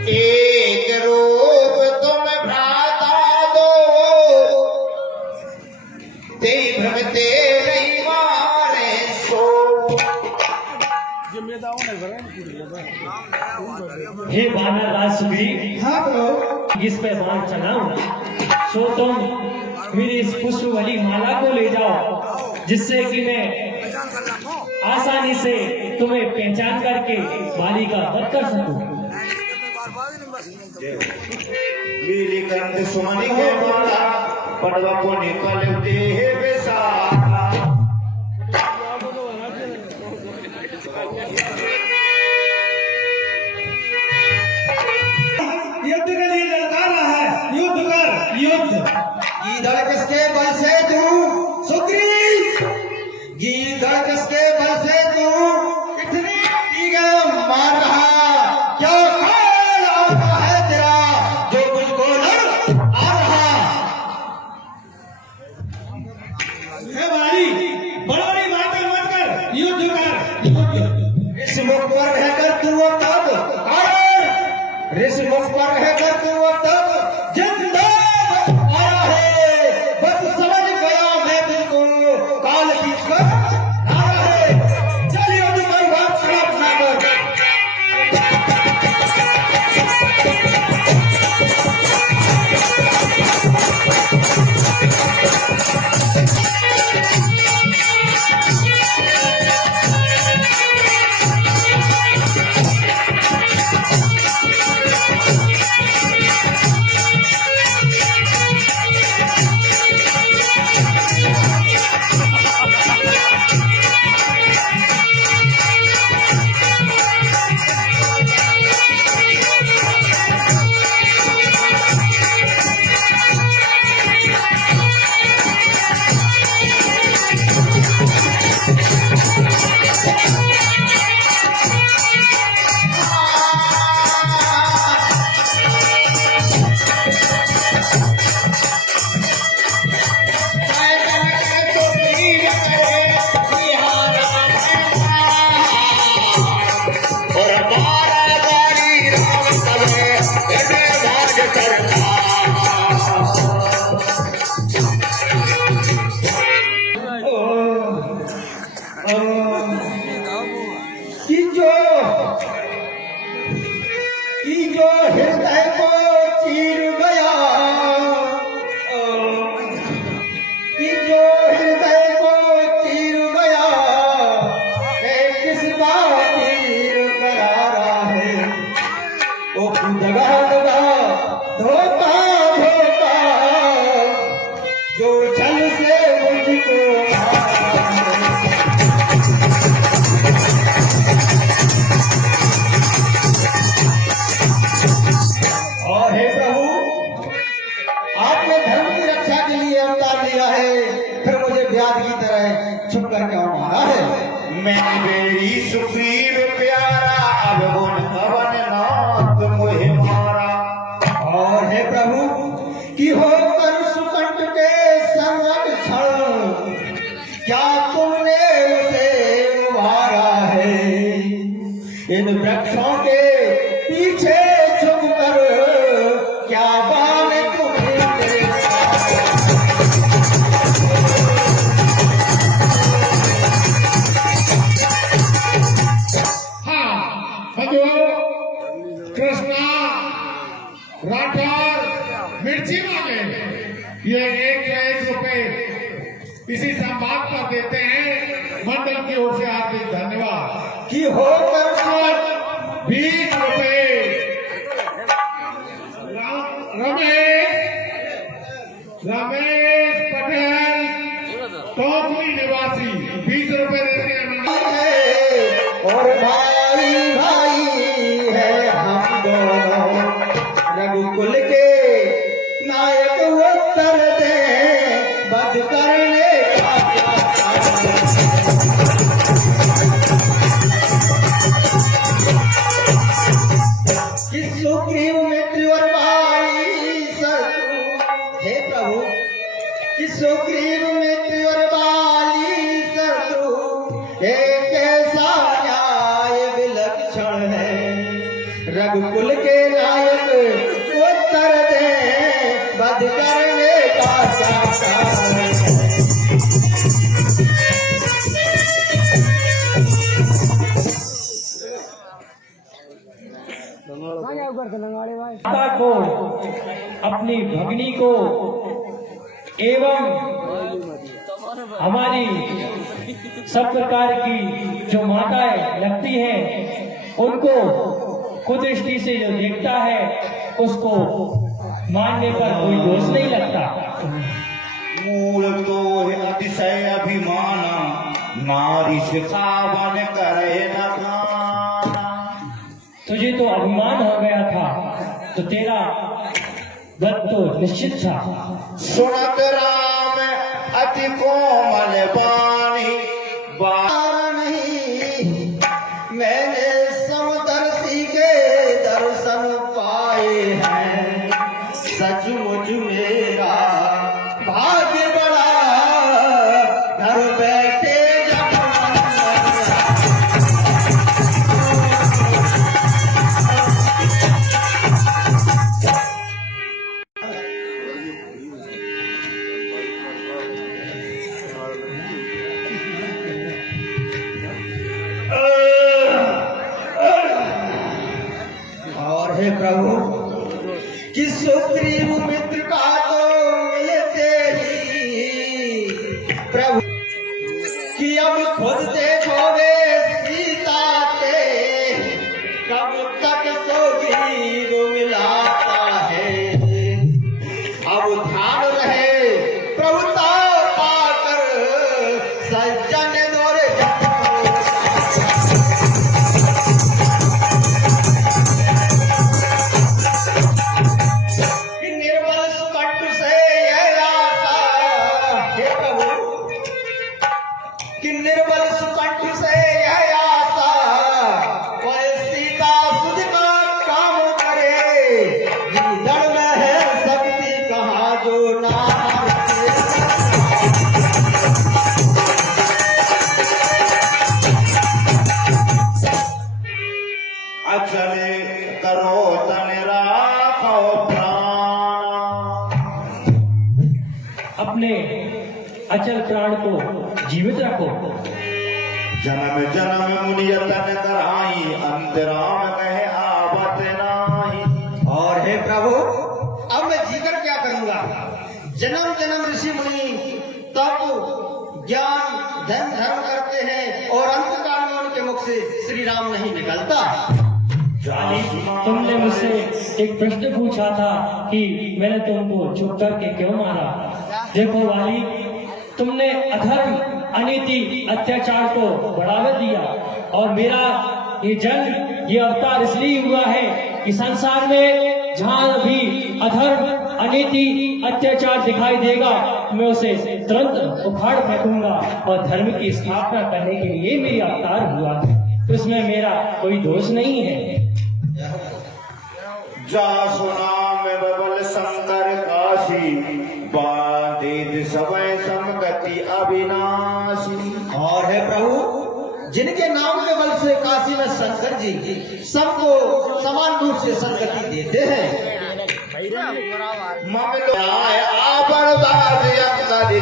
एक रूप तुम भ्राता दो, ते भ्रमते नहीं मारे सो। हे बानर राज सुग्रीव, हाँ बोलो। इस पे बाण चलाऊंगा सो तुम मेरी इस पुष्प वाली माला को ले जाओ, जिससे कि मैं आसानी से तुम्हें पहचान करके बाली का वध कर सकूं। नीलकंठ सुमनि के माला पड़वा को निकल दे बेसारा। युद्ध के लिए ललकारा है, युद्ध कर युद्ध। गीदड़ किसके बल से तू सुग्रीव, गीदड़ किसके बल से तू इतनी ईगम मार रहा, क्या ख्याल आता है तेरा जो मुझको लड़ आ रहा। हे भाई, बड़ी बातें मत कर, युद्ध कर युद्ध। इस मुख पर रहकर तू अब तक और इस मुख पर रहकर तू अब तक जिंदा आ रहा है। बस समझ गया मैं तुझको काल की कर आ रहा है। चलिए अब कोई बात खराब ना कर। कि जो हृदय को चीर गया, कि जो हृदय को चीर गया, किसका तीर करारा है। ओ दगा दगा धोखा धोखा जो छल से मुझको मेरी सुग्रीव प्यारा अब गुण भवन नाथ मोहे मारा। और हे प्रभु कि होकर सुकंठ के संरक्षण क्या तुमने उसे उभारा है। इन वृक्षों के पीछे छुप कर क्या बाल तुम्हें कृष्णा राठौर मिर्ची मांगे, ये 1 रुपए इसी संवाद पर देते हैं। मंडल की ओर से हार्दिक धन्यवाद। कि होकर 20 रुपए रमेश पटेल टोकरी निवासी 20 रुपए देते हैं। और भाई भाई है हम दोनों, रघुकुल के नायक उत्तर दे बद करने का क्या। रघुकुल के नायक उत्तर दे, वध करने का क्या कारण है। माता को, अपनी भगनी को एवं हमारी सब प्रकार की जो माताएं लगती हैं उनको कुदृष्टि से जो देखता है उसको मानने पर कोई दोष नहीं लगता। मूल तो है अतिशय अभिमाना, नारी सिखावन करे न खाना। तुझे तो अभिमान हो गया था तो तेरा वध तो निश्चित था। सुनत राम अति कोमल बानी, बार नहीं मैंने समदर्शी के दर्शन पाए हैं, सचमुच मेरा भाग्य बड़ा, घर बैठे और हे प्रभु कि सुग्रीव मित्र का तो मिलते ही प्रभु कि अब खुद देखोगे सीता के, कब तक सुग्रीव मिलाता है। अब ध्यान रहे प्रभुता पाकर सज्जन दौर निर्बल सुकंठ से यह आता, हे प्रभु कि निर्बल सुकंठ से यह आता, वह सीता सुध का काम करे, गीदड़ में है शक्ति कहाँ जो ना अचले करो तन राखो प्राण। अपने अचल प्राण को जीवित रखो। जन्म जन्म मुनि यतन कराई, अंतराम कहे आवत नाही। और हे प्रभु अब मैं जीकर क्या करूंगा। जन्म जन्म ऋषि मुनि तब ज्ञान धन धर्म करते हैं और अंत काल में उनके मुख से श्री राम नहीं निकलता। तुमने मुझसे एक प्रश्न पूछा था कि मैंने तुमको चुप करके क्यों मारा। देखो वाली, तुमने अधर्म अनीति अत्याचार को बढ़ावा दिया और मेरा ये जन्म ये अवतार इसलिए हुआ है कि संसार में जहाँ भी अधर्म अनीति अत्याचार दिखाई देगा मैं उसे तुरंत उखाड़ फेंकूंगा और धर्म की स्थापना करने के लिए मेरा अवतार हुआ है। तो इसमें मेरा कोई दोष नहीं है। जा सुना में बबल शंकर काशी, बांधित समय समगति अविनाशी। और है प्रभु जिनके नाम के बल से काशी में शंकर जी सबको समान रूप से सदगति देते हैं।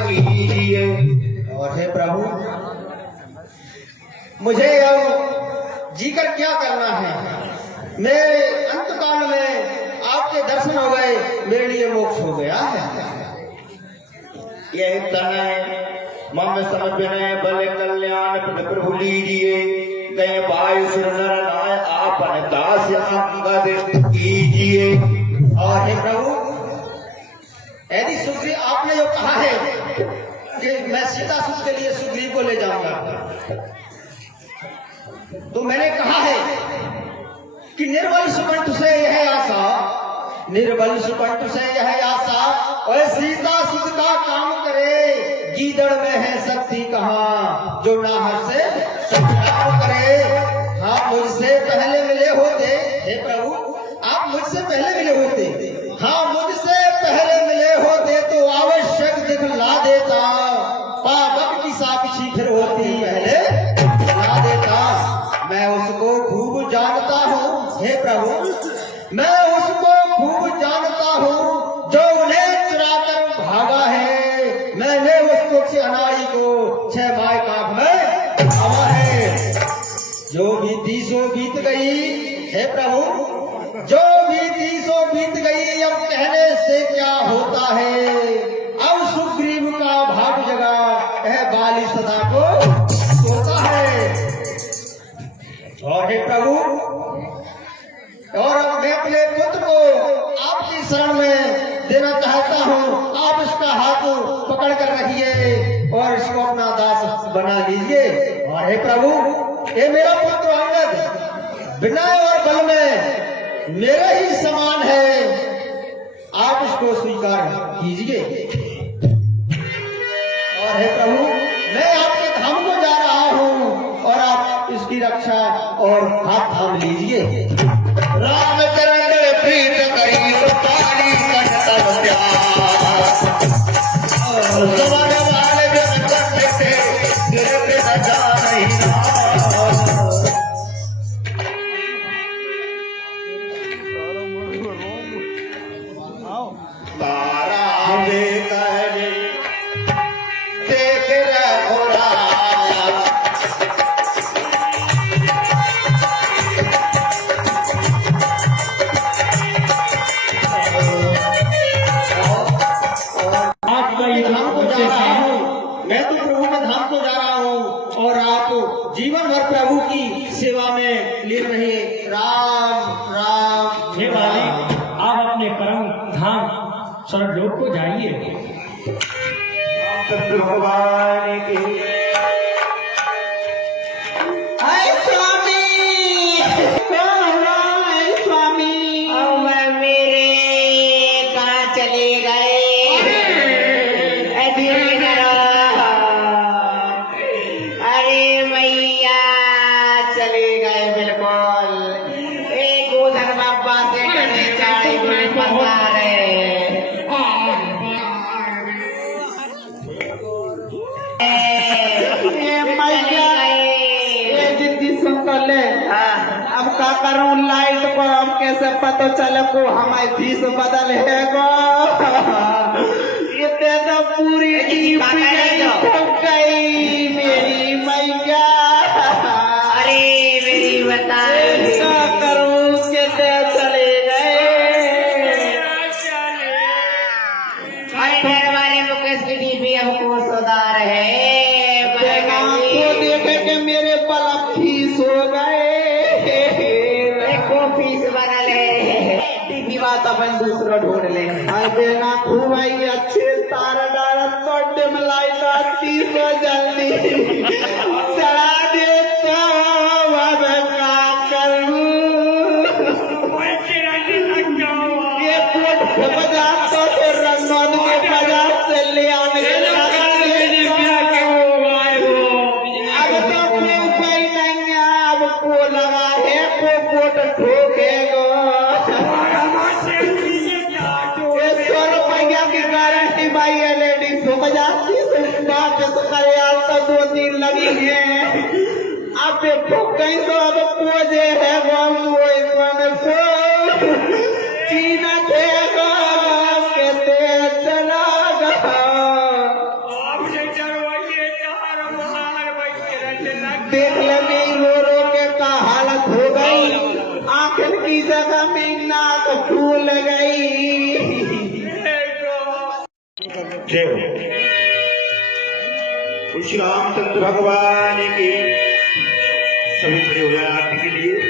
कीजिए। और हे प्रभु मुझे अब जीकर क्या करना है। मेरे अंत काल में आपके दर्शन हो गए, मेरे लिए मोक्ष हो गया है। यह तनय मम समझने बल कल्याण प्रभु लीजिए, गए वायु सुर नर नाय आपन दास अंगद कीजिए। और हे प्रभु यदि सुग्रीव आपने जो कहा है कि मैं सीता सुख के लिए सुग्रीव को ले जाऊंगा, तो मैंने कहा है कि निर्बल सुकंठ से यह आशा, निर्बल सुकंठ से यह आशा और सीता सुख का काम करे, गीदड़ में है शक्ति कहाँ जो नाहर से संग्राम करे। हाँ मुझसे पहले मिले होते, हे प्रभु आप मुझसे पहले मिले होते, हाँ मुझसे पहले मिले होते तो आवश्यक दिखला देता, पावक की साक्षी फिर होती पहले दिखला देता। मैं उसको खूब जानता हूँ हे प्रभु, मैं उसको खूब जानता हूँ जो उन्हें चुराकर भागा है। मैंने उस तुच्छ अनाड़ी को 6 माह काख में पावा है। जो बीती सो बीत गई है प्रभु, जो बीती सो बीत गई, अब कहने से क्या होता है। अब सुग्रीव का भाग जगा, यह बाली सदा को सोता है। और हे प्रभु, और अब मैं अपने पुत्र को आपकी शरण में देना चाहता हूँ। आप इसका हाथ पकड़ कर रखिए और इसको अपना दास बना लीजिए। और हे प्रभु, ये मेरा पुत्र अंगद विनय और बल में मेरे ही समान है, आप इसको स्वीकार कीजिए। और हे प्रभु, मैं आपके धाम को जा रहा हूँ और आप इसकी रक्षा और हाथ थाम लीजिए। राम चरण प्रीत करी तो पानी कंठ प्यार सवार वाले जन कंठ से तेरे पे न जाने तारा बेकरे देख रखो आपका ये धाम को जा मुझसे रहा सहयोग हूँ, मैं तो प्रभु के धाम को जा रहा हूँ और आप जीवन भर प्रभु की सेवा में लीन रहिए। राम राम हे मालिक, आप अपने परम धाम स्वर्गलोक को जाइए। भगवान की हाय स्वामी, हाय स्वामी, मेरे कहाँ चले गए? अरे मैया चले गए बिल्कुल। एक गोधन बाबा से डरे चाहे गुण पता अब का करूं लाइट को, अब कैसे पता चले को हमारी फीस बदल है गो। इतने तो पूरी गई मेरी मैया। अरे मेरी बता क्या करूं, कैसे चले गए। हमारे मुकेश की टीवी हमको सुधार है। आपको देखे के मेरे बल्ब फीस हो गए। फीस बना ले टीवी बात अपन दूसरा ढूंढ ले। बेना खूब आई अच्छे तारा डालत बर्थडे में लाइट आती तो जल्दी चढ़ा देता हूँ। अब क्या करूँ, ये कोट बजा तो फिर रंगों के बाजार से ले आने के अब तो कोई नहीं है, अब को लगा है को कोट ठोकेगा। 100 रुपया की गारंटी भाई एलईडी ठोक जाती है। वापस करे आज तो 2-3 लगी है। अब ठोक गई तो अब पोजे है वो इतने को चीना थे कहते चला देख ले मेरी रो रो के का हालत हो गई। आंखन की जगह में नाक फूल गई। जय हो श्री रामचंद्र भगवान की। सभी खड़े हो जाए आरती के लिए।